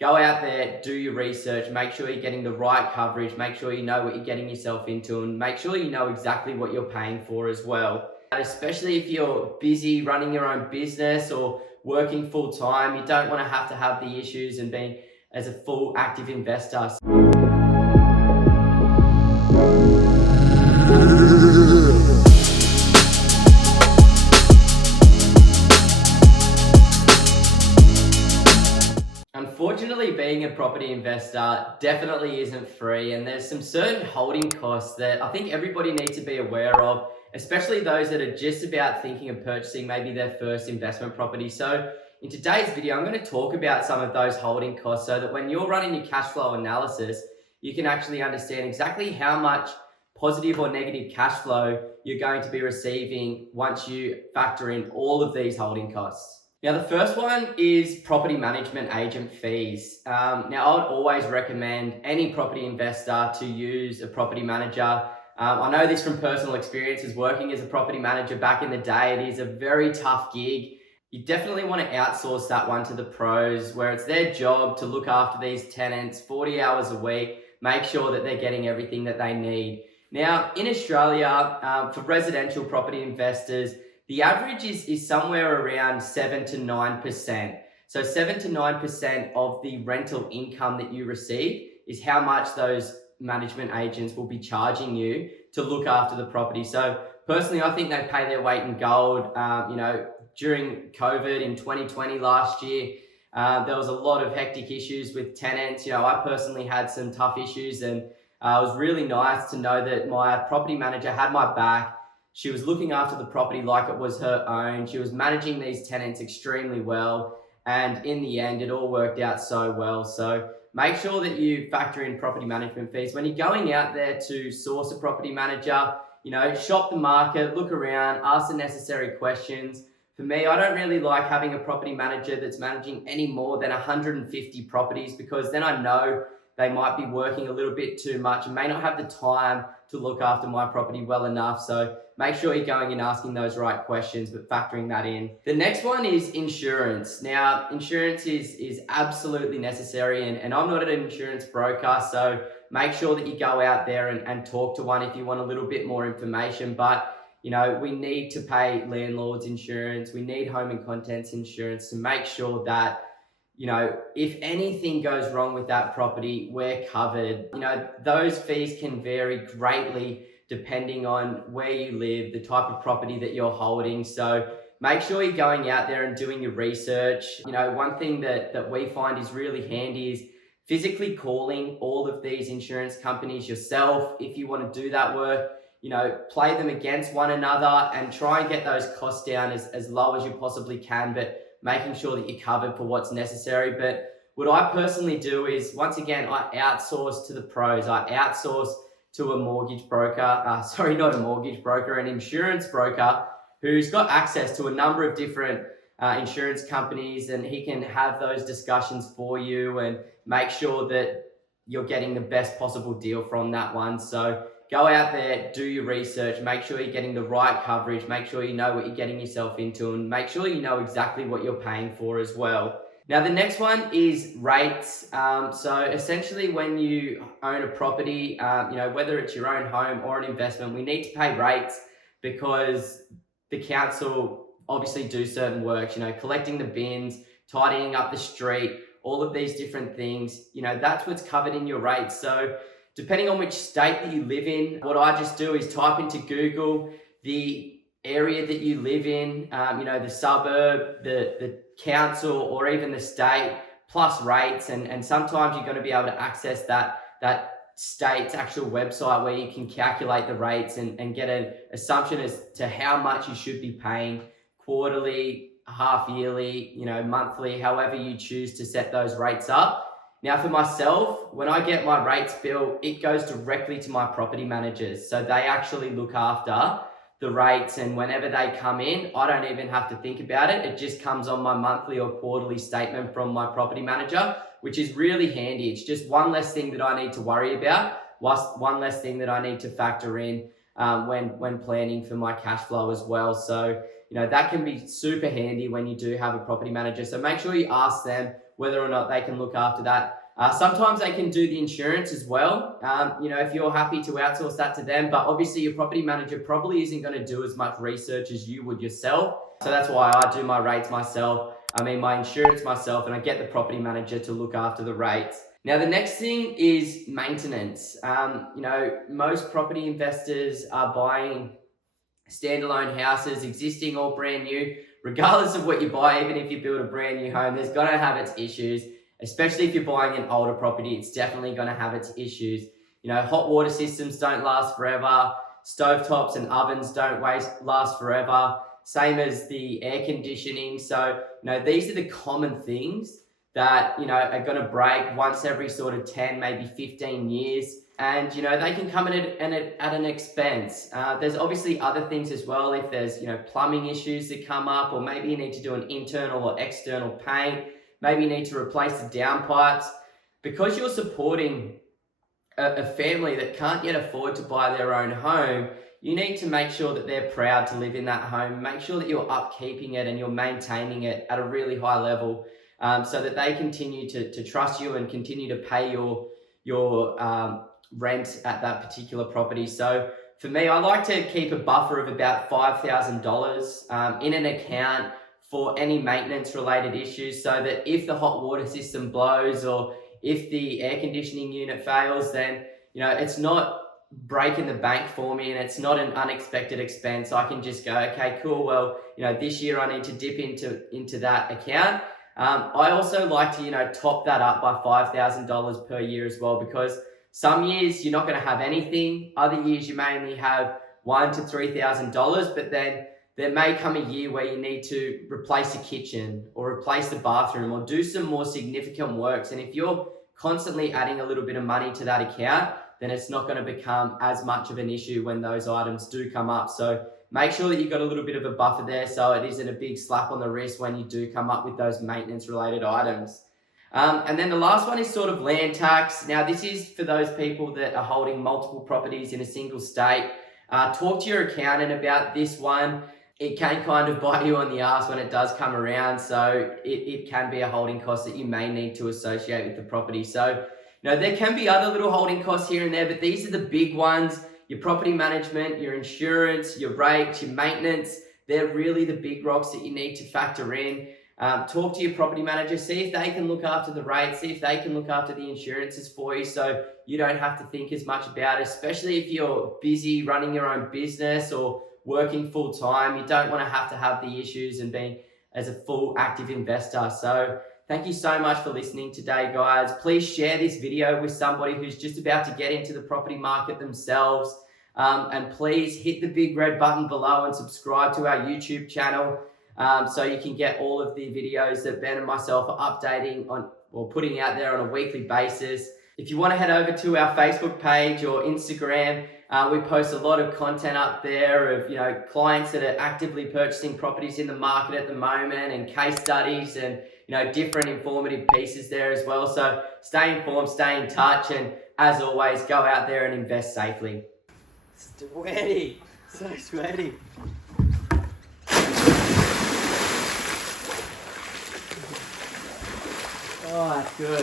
go out there, do your research, make sure you're getting the right coverage, make sure you know what you're getting yourself into, and make sure you know exactly what you're paying for as well. And especially if you're busy running your own business or working full time, you don't want to have the issues and being as a full active investor. Unfortunately, being a property investor definitely isn't free, and there's some certain holding costs that I think everybody needs to be aware of, especially those that are just about thinking of purchasing maybe their first investment property. So in today's video, I'm going to talk about some of those holding costs so that when you're running your cash flow analysis, you can actually understand exactly how much positive or negative cash flow you're going to be receiving once you factor in all of these holding costs. Now, the first one is property management agent fees. Now, I would always recommend any property investor to use a property manager. I know this from personal experiences working as a property manager back in the day. It is a very tough gig. You definitely want to outsource that one to the pros, where it's their job to look after these tenants 40 hours a week, make sure that they're getting everything that they need. Now, in Australia, for residential property investors, the average is somewhere around 7 to 9%. So 7 to 9% of the rental income that you receive is how much those management agents will be charging you to look after the property. So personally, I think they pay their weight in gold. During COVID in 2020 last year, there was a lot of hectic issues with tenants. I personally had some tough issues, and it was really nice to know that my property manager had my back. She was looking after the property like it was her own. She was managing these tenants extremely well. And in the end, it all worked out so well. So make sure that you factor in property management fees. When you're going out there to source a property manager, shop the market, look around, ask the necessary questions. For me, I don't really like having a property manager that's managing any more than 150 properties, because then I know they might be working a little bit too much and may not have the time to look after my property well enough. So make sure you're going and asking those right questions, but factoring that in. The next one is insurance. Now, insurance is absolutely necessary, and I'm not an insurance broker, so make sure that you go out there and talk to one if you want a little bit more information. But we need to pay landlord's insurance, we need home and contents insurance to make sure that if anything goes wrong with that property, we're covered. Those fees can vary greatly depending on where you live, the type of property that you're holding. So make sure you're going out there and doing your research. One thing that we find is really handy is physically calling all of these insurance companies yourself. If you want to do that work, play them against one another and try and get those costs down as low as you possibly can, but making sure that you're covered for what's necessary. But what I personally do is, once again, I outsource to the pros. I outsource to a mortgage broker, an insurance broker who's got access to a number of different insurance companies, and he can have those discussions for you and make sure that you're getting the best possible deal from that one. So go out there, do your research, make sure you're getting the right coverage, make sure you know what you're getting yourself into, and make sure you know exactly what you're paying for as well. Now, the next one is rates. So essentially, when you own a property, whether it's your own home or an investment, we need to pay rates because the council obviously do certain works, collecting the bins, tidying up the street, all of these different things, that's what's covered in your rates. So depending on which state that you live in, what I just do is type into Google the area that you live in, the suburb, the council, or even the state, plus rates. And sometimes you're going to be able to access that state's actual website where you can calculate the rates and get an assumption as to how much you should be paying quarterly, half yearly, monthly, however you choose to set those rates up. Now, for myself, when I get my rates bill, it goes directly to my property managers. So they actually look after the rates, and whenever they come in, I don't even have to think about it. It just comes on my monthly or quarterly statement from my property manager, which is really handy. It's just one less thing that I need to worry about, one less thing that I need to factor in when planning for my cash flow as well. So, that can be super handy when you do have a property manager. So make sure you ask them whether or not they can look after that. Sometimes they can do the insurance as well, if you're happy to outsource that to them, but obviously your property manager probably isn't going to do as much research as you would yourself. So that's why I do my rates myself, my insurance myself, and I get the property manager to look after the rates. Now, the next thing is maintenance. Most property investors are buying standalone houses, existing or brand new. Regardless of what you buy, even if you build a brand new home, there's going to have its issues. Especially if you're buying an older property, it's definitely going to have its issues. Hot water systems don't last forever. Stovetops and ovens don't last forever. Same as the air conditioning. So, these are the common things that, are going to break once every sort of 10, maybe 15 years. And, they can come in at an expense. There's obviously other things as well. If there's, plumbing issues that come up, or maybe you need to do an internal or external paint, maybe you need to replace the downpipes. Because you're supporting a family that can't yet afford to buy their own home, you need to make sure that they're proud to live in that home. Make sure that you're upkeeping it and you're maintaining it at a really high level, so that they continue to trust you and continue to pay your rent at that particular property. So for me, I like to keep a buffer of about $5,000 in an account for any maintenance related issues, so that if the hot water system blows or if the air conditioning unit fails, then it's not breaking the bank for me and it's not an unexpected expense. I can just go, okay, cool, well, this year I need to dip into that account. I also like to top that up by $5,000 per year as well, because some years you're not going to have anything. Other years you may only have $1,000 to $3,000, but then there may come a year where you need to replace a kitchen or replace the bathroom or do some more significant works. And if you're constantly adding a little bit of money to that account, then it's not going to become as much of an issue when those items do come up. So make sure that you've got a little bit of a buffer there, so it isn't a big slap on the wrist when you do come up with those maintenance related items. And then the last one is sort of land tax. Now, this is for those people that are holding multiple properties in a single state. Talk to your accountant about this one. It can kind of bite you on the ass when it does come around. So it can be a holding cost that you may need to associate with the property. So, there can be other little holding costs here and there, but these are the big ones. Your property management, your insurance, your rates, your maintenance, they're really the big rocks that you need to factor in. Talk to your property manager, see if they can look after the rates, see if they can look after the insurances for you, so you don't have to think as much about it, especially if you're busy running your own business or working full time. You don't want to have the issues and being as a full active investor. So thank you so much for listening today, guys. Please share this video with somebody who's just about to get into the property market themselves. And please hit the big red button below and subscribe to our YouTube channel, so you can get all of the videos that Ben and myself are updating on or putting out there on a weekly basis. If you want to head over to our Facebook page or Instagram, we post a lot of content up there of clients that are actively purchasing properties in the market at the moment, and case studies and different informative pieces there as well. So stay informed, stay in touch, and as always, go out there and invest safely. Sweaty, so sweaty. Oh, that's good.